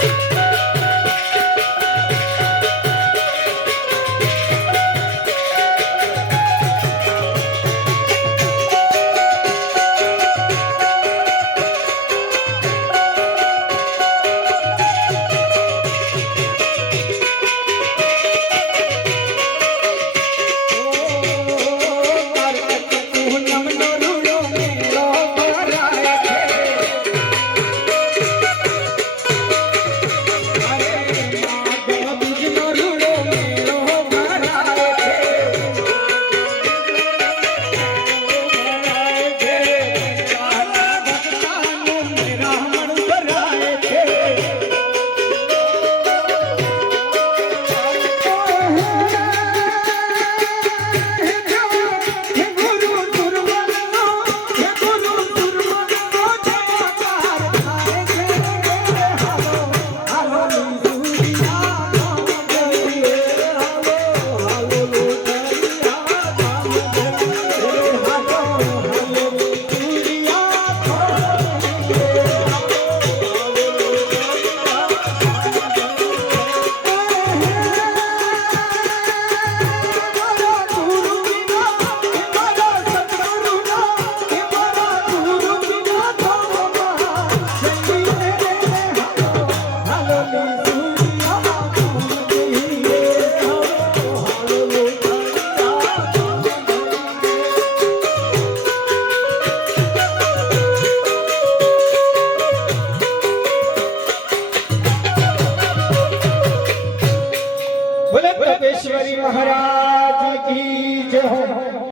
Thank you.